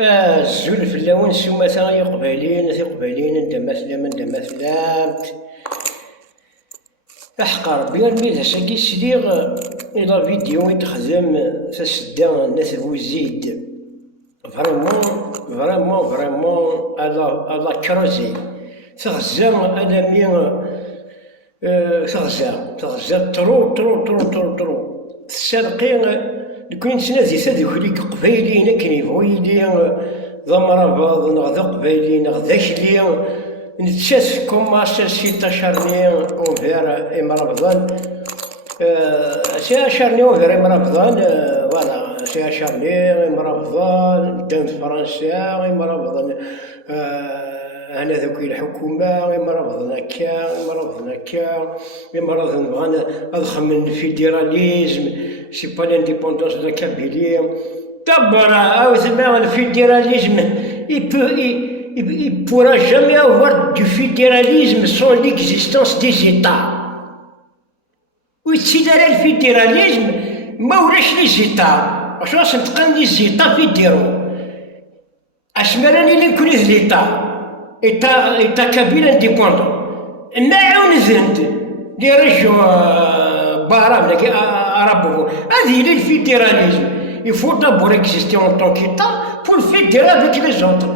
الزول فلاون سماسا يقبالين انت مثلا أحقر ربي الميزة شاكي سليغ إلى فيديو يتخدم تسدا الناس بوزيد فريمون على كرازي تغزام أنا مين تغزام ترو تسرقين لكن تنازي سادي خليك قبايلين كني فويلين ذا مرابض نغذا قبايلين نغذا شلين نتشاس كوماس سيتا شارني اونفير امرابضان سي شارني اونفير امرابضان فوالا سي شارني امرابضان دان فرنسا امرابضان انا ذوك الحكومه امرابضان هكا امرابضان بغانا اضخم من الفيدراليزم سي با لانديبوندونس دو كابيلي دبر او زعما الفيدراليزم il ne pourra jamais avoir du fédéralisme sans l'existence des États. ويتسيدار الفيدراليزم ما ولاش لي زيتا، واش راس نتقن لي زيتا فيديرو، اشمراني اللي نكون إيتا كابيل انديبوندون، ما عاون زند لي رجعو بارام لكي أرابوفو، هذه هي الفيدراليزم. Il faut d'abord exister en tant qu'État pour le fédérer avec les autres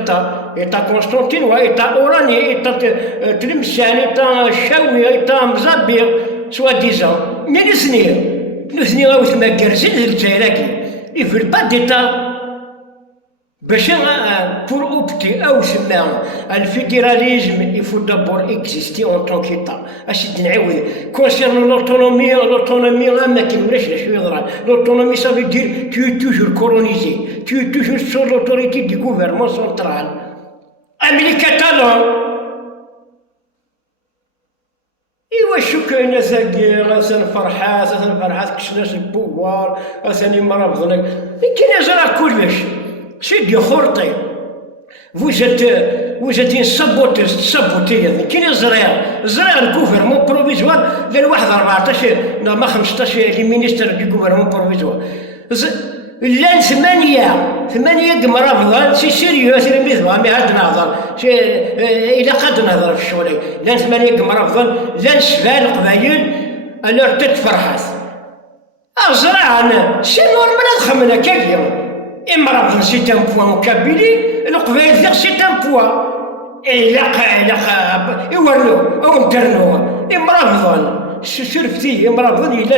États. État constantinois, État oranien, État Tlemcen, État chaoui, État mzabir, soi-disant. Mais nous sommes ma guerre, ils ne veulent pas d'État. Pour opter au fédéralisme, il faut d'abord exister en tant qu'État. Concernant l'autonomie, l'autonomie, ça veut dire que tu es toujours colonisé, tu es toujours sous l'autorité du gouvernement central. Les Catalans, شو كاين ساكير اسان فرحات كشناش البوار اساني مرابضنك كاين زرع كلش سيدي خرطي vous êtes une saboteuse كاين زرع الجوفرمون بروفيزوار للواحد 14 ما 15 لي مينيستر دو جوفرمون بروفيزوار لان ثمانية مرافضان سي سيريوس الميزوها مي هاد نهضر إلا قد نهضر في الشغل لان 8 مرافضان لان شفال القبايل الور تتفرحات أزرعنا سي نورمال خمنا كاليوم مرافضان سي تان بوان كابيلي القبايل ثيغ سي تان بوان إلا يورنو أو ندرنو مرافضان سورفتي مرافضان إلا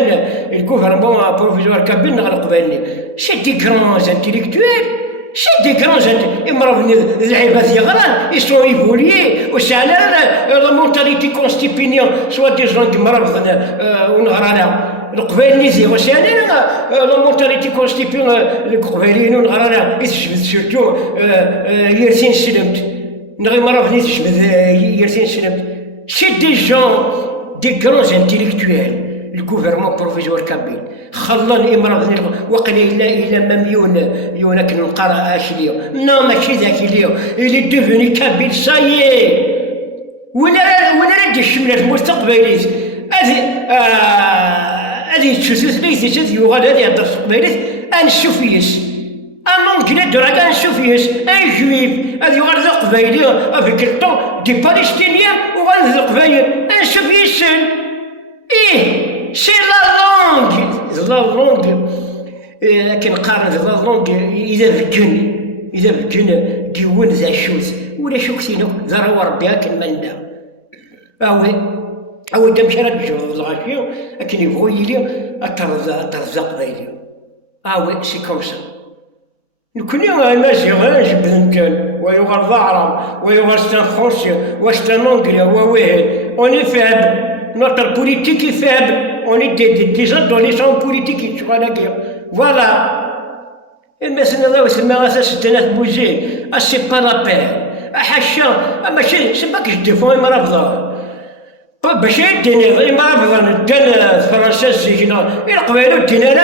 الجوفرمون بروفيزوار كابيل نغلق بالي سي دي غرانز انتيليكتويل سي دي غرانز مرافضان العباد يغران ils sont évolués وسالا لا مونتاليتي كونستيبينيون سوا دي جون مرافضان ونغرانا القبايليزي وسالا لا مونتاليتي كونستيبيون القبايليين ونغرانا يتشبث سورتو يرسين سلمت نغي مرافضان يتشبث يرسين سلمت سي دي جون des grands intellectuels, le gouvernement provisoire kabyle خلى الامراض وقنا الى مليون كنا نقرا اش اليوم نو ماشي ذاك اليوم اللي ديفوني كابيل سايي وين راه الشملات المستقبليت هذه تشوف ليس يوغال هذه يهضر استقباليت انشوفيس ان انجلي دراك انشوفيس ان جويف هذه يوغال قبايلي افيك الطون دي باليستينيان وغنهضر قبايل انشوفيس سي لا لونغ لكن قارن لا لونغ إذا بكن ديون ذا شوز ولا شوكسينو ذا ربي هاك المندا أو دم شرد بجوز الغاشيو لكن يبغوا يلي أترزق بيلي سي كومسا نكون يوم المازيغ جبن كان ويغار ضعرم ويغار ستان فرنسيا وستان أنجليا ووهد أوني فاب notre politique est faible, on est des adolescents politiques qui sont à la guerre. Voilà. Et maintenant, là, c'est un bougé. C'est pas la peine. C'est pas que je défends les marabouts. باش يديني المرابط الدين الفرنسي الزيجنا القبائل الدينانا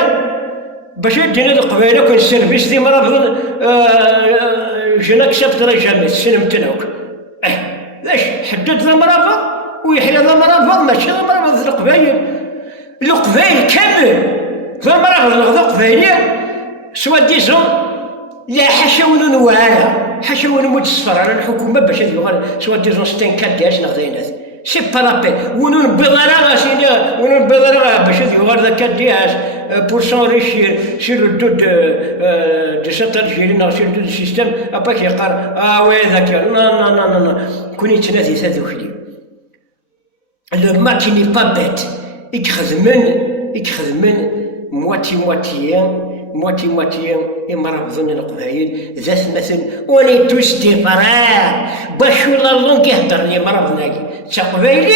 باش يديني القبائل كون السيرفيس دي مرابط جنا كسبت راه جامي سلمتناك لاش حدد المرابط ويحيى المرابط ماشي المرابط القبائل كامل المرابط القبائلية سوا ديزون يا حاشا ونون وعاها حاشا ونموت الصفر على الحكومه باش يغال سوا ديزون ستين كاداش نغزينات سي با لابين ونون بيضانا سيدي ونون بيضانا باش يغال ذاك كاداش بور سونريشير سير لو دو دو سات الجيري سير دو سيستيم اباك يقار وي ذاك لا كوني تنادي هذوك le mec qui n'est pas bête, il يخدمن مواتي et مرابضون القبايل ذات مثل وني توش دي فرار باش ولا لونغ يهدر لي مرابضناكي تا قبايليت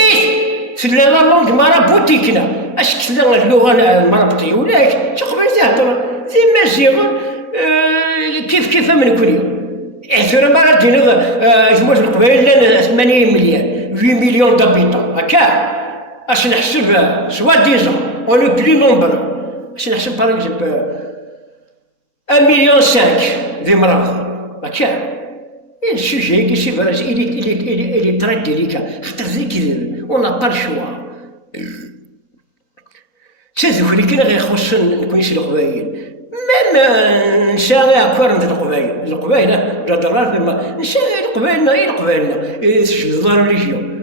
سلا لا لونغ مرابوتيكنا اش كسلا اللغه المرابطي ولاك تا قبايل تهدر زي ماشي كيف من كل يوم اعتبر ما عندنا جمهور القبائل لنا 8 مليون 8 مليون دابيتون هكا اش نحسب سوا ديزون اون لو بلي نومبر اش نحسب باغ اكزومبل 1 مليون 5 دي مرض هكا السوجي كي سي فراج الي تري ديليكا خاطر زي كذب اون با الشوا تذكري كي غيخص نكونيش القبائل ميم نساء أكثر من القبائل جدران في الماء نساء القبائل تشبه ريجيون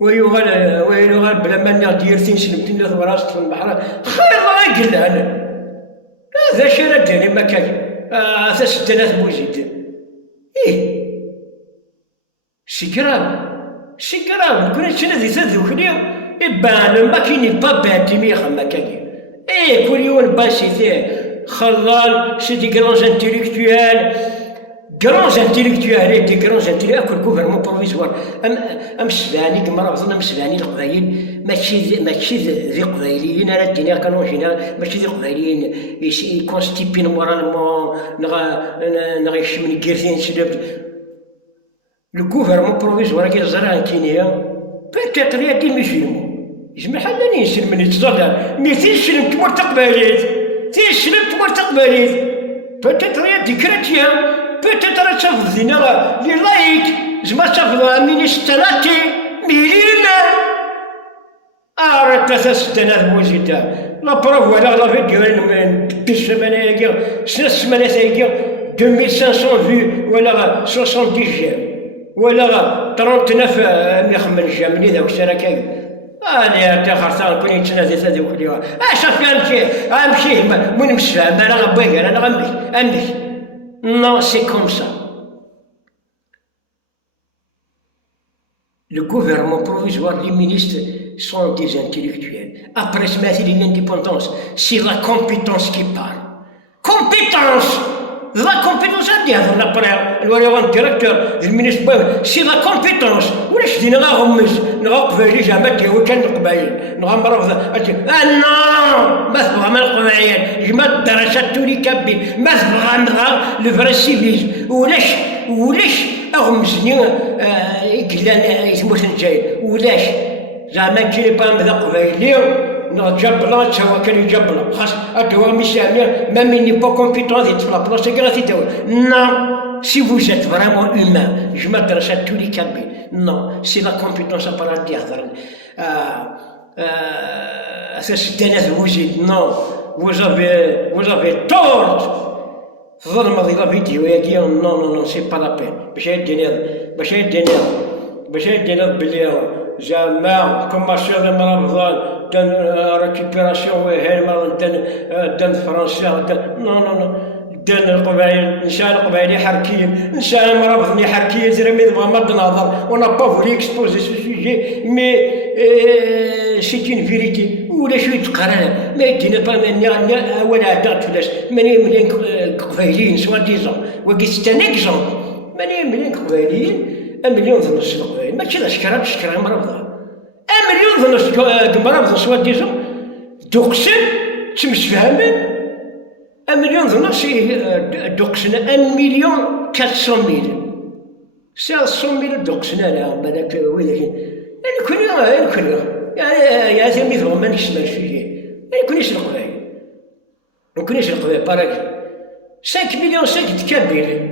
ويغال بلا ما ندير سلمتين ثورات في البحر خير ما يقل انا هذا شي رداني ما كان 6000 بوزيد سي كرام كون هادشي اللي تذوقني يبان ما كاين با باتي ميخا ما كاين كل يوم باسي فيه خلال c'est des grands intellectuels et des grands intellectuels كل gouvernement provisoire أمسلاني كما أظن أمسلاني القبائل ماشي ذي قبائليين على الدنيا كانوا هنا ماشي ذي قبائليين يكونستيبين مورالمون نغيش من كيرثين سلبت لو gouvernement provisoire كي زرع كينيا peut-être يدي ميسلمو يجمع حلاني يسلمني تصدر ميثيل سلمت مرتقباليت تيشلمت مرتقباليت peut-être يدي كريتيان peut-être تشافض زينا لي لايك زعما تشافض مينيستراتي ميلينا arrête ça ستة موزيتا لا بروف ولا لا فيديو من السمانة السمانة 2500 فيو ولا 70 جيم ولا 39 يخمن الجامني ذاك الشركة أنا تاخرت كوني تنادي هذه كل يوم صافي أمشي من مسفهم أنا غباير أنا غمشي non c'est comme ça le gouvernement provisoire les ministres sont des intellectuels après ce matin de l'indépendance c'est la compétence qui parle la compétence هذه نقرا الوريوان ديريكتور المينيستر سي لا كومبيتونس ولاش دينا غمز نغقبالي جامات هو كان القبايل نغمروا نو ما تبغى من القبايل جماعة الدراسات تولي كابين ما تبغى لو فري سيفيزم ولاش اغمزني كلان يسموش نجاي ولاش زعما كي با مذا قبايلي جابلا تسوى كان يجابلا خاص أدوى ميسانير même il n'est pas compétent d'être la place gratuite non si vous êtes vraiment humain je m'adresse à tous les cabines non c'est la compétence à parler d'hier ça c'est un vous dites non vous avez tort ظل ماضي لا فيديو يجي non c'est pas la peine باش يدينا بلي جامع كوماسيون رمضان دان ريكيبيراسيون وهيما دان فرنسا نو دان القبائل نساء القبائل حركيين نساء المرابطني حركيين زرمي بغا ما تناظر ونا با فولي اكسبوزي سو سوجي مي سيت اون فيريتي ولا شويه تقرا ما يدينا با ولا دات فلاش 8 مليون قبائليين سوا ديزون وقيت تاني اكزومبل 8 مليون قبائليين 1 مليون ونص القبائل ماشي لا شكرا مرابطه 1 مليون ونص مرابطه سوا ديزون دوقسن تمسفهمين 1 مليون ونص دوقسن 1 مليون 400 ميل 500 ميل دوقسن على بالك ويلكن كل يعني ثمي ثم ما نسمعش فيه ما يكونيش القبائل باراك 5 مليون 5 تكبير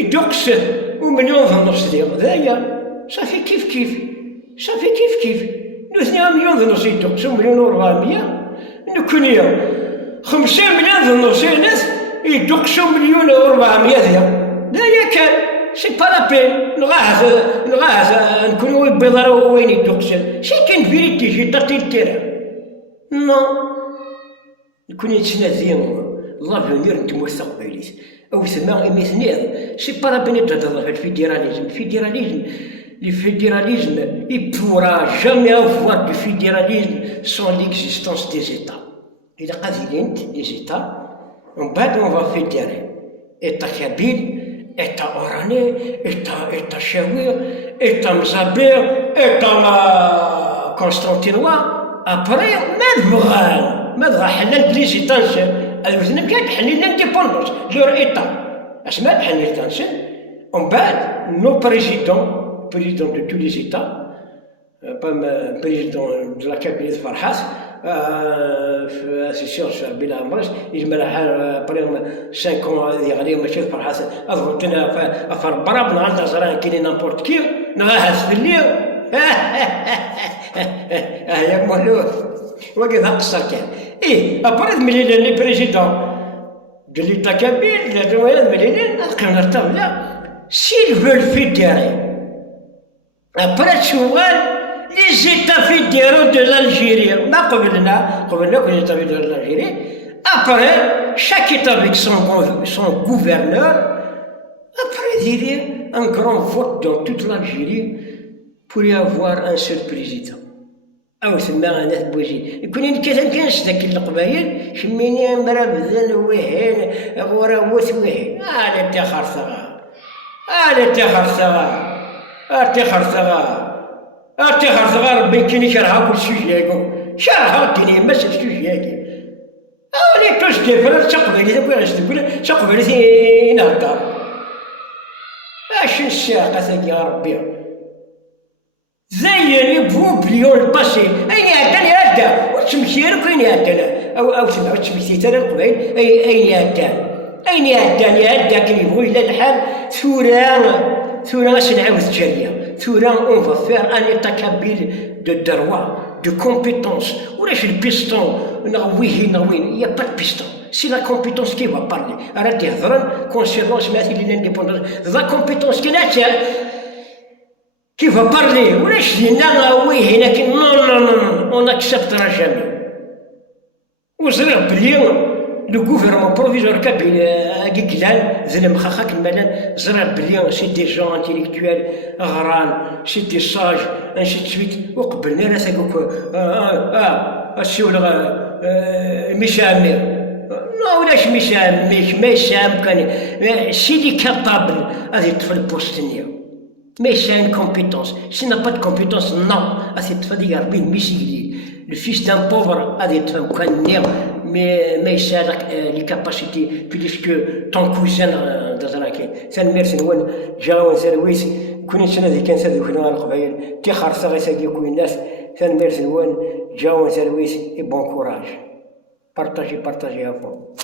يدوقسن ومليون ونص ديال ذايا صافي كيف نوثني 1 مليون ونص يدوقسن 1 مليون و400 نكونيا 5 مليون ونص ناس يدقشوا 1,400,000 لا يا كان سي با لا بين نغاه نكونوا بيضرا وين يدقشن شي كاين فيريتي جي طاطي التيرا نو نكون نتنازيهم الله فينير نتوما مستقبليت او سما ايميثنير سي با لا بين تهضر في الفيدراليزم le fédéralisme, il ne pourra jamais avoir de fédéralisme sans l'existence des États. Il y a des États, on va fédérer. État Kabyle, État Oranais, État Chawir, État Mzabir, État Constantinois. Après, ماذا حلال ليزيتانسن الوزن بجد حلال l'indépendance leur État. أسمع حلال تانسن. On بعد nos président de tous les États, président de la cabinet Farhas, association sur Bila Amras, il me l'a après 5 ans, il y a des machines Farhas, avant de faire barab, on a zara qui n'importe qui, on a hasfili, يا مولود وقف أقصى كان après les présidents de l'État kabyle نلقاو نرتاو s'ils veulent fédérer après شوال les États fédéraux de l'Algérie ما قبلنا les États fédéraux de l'Algérie après chaque État avec son gouverneur après il y a un grand vote dans toute l'Algérie pour y avoir un seul président أو سماها ناس بوجي يكون كاينش ذاك القبايل شميني مرابزن وهين غوراوس وهين أنت خرصغا ربي كيني شرحها كل سوجياكو شرحها كيني ماشي سوجياكي أولي توش كيفاش تقبلي تقول تقبلي نهضر اش الشاقة ثاني يا ربي زيني بوبليون الباسي أين يعدل يعدل وتمشيرك وين يعدل أو تسمعوا تمشيت أنا القبائل أين يعدل كي يبغوا إلى الحال ثورة سنعاود الجالية ثورة on va faire un état kabyle de droit de compétence ولاش البيستون نغوين y a pas de piston c'est la compétence qui va parler راه تهضرن concernant سمعتي l'indépendance la compétence qui va parler ولاش لينا oui هنا non on n'acceptera jamais وزرع بلي le gouvernement provisoire kabyle كيكلان زلم خاخا كمالان زرع بلي سي دي جون انتيليكتويل غران سي دي ساج انشي تسويت وقبلنا راه ساكوك السيول ميشامير لا ولاش ميشاميش ما يسام كان سيدي كابابل هذه الطفل بوستنيا mais c'est une compétence. S'il n'a pas de compétence, non. À cette fois, il y a le fils d'un pauvre a des mais c'est les capacités, puisque ton cousin dans la quai. C'est une mère, c'est une Jaouan, c'est une كوني سنة ذي كان سادو كنا القبائل كي خرصة غيساقي كوي الناس ثان مير سنوان جاوان سالويس بون كوراج بارطاجي à fond